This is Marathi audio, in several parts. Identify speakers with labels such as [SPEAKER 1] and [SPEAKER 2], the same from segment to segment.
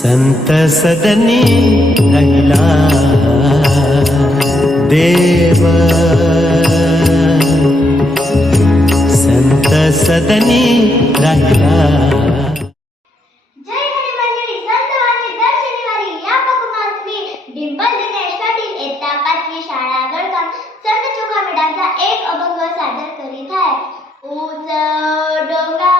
[SPEAKER 1] संत सदनी पाचवी देव। संत
[SPEAKER 2] संत चोखामेडाचा एक अभंग सादर करीत आहे. ऊस डोंगा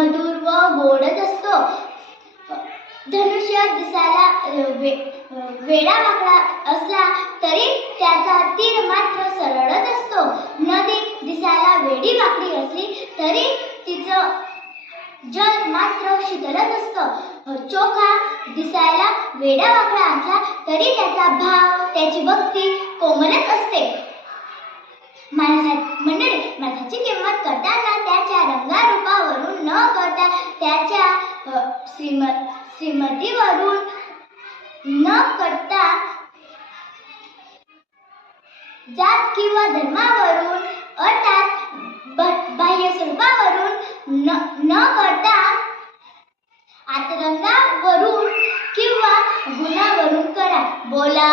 [SPEAKER 2] मधुर व गोडच असतो. धनुष्य दिसायला वे वेडा वाकडा असला तरी त्याचा तीर मात्र सरळच असतो. नदी दिसायला वेडी वाकडी असली तरी तिचं जल मात्र शीतलच असतं. चोखा दिसायला वेडा वाकडा असला तरी त्याचा भाव त्याची भक्ती कोमलच असते. माणसा मंडळी माणसाची किंमत करताना त्याच्या रंगारूपावरून न करता त्याच्या श्रीम श्रीमतीवरून न करता जात किंवा धर्मावरून अर्थात ब- बाह्य स्वरूपावरून न न करता आतरंगावरून किंवा गुणावरून करा. बोला.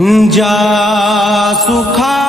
[SPEAKER 2] ज्या
[SPEAKER 1] सुखा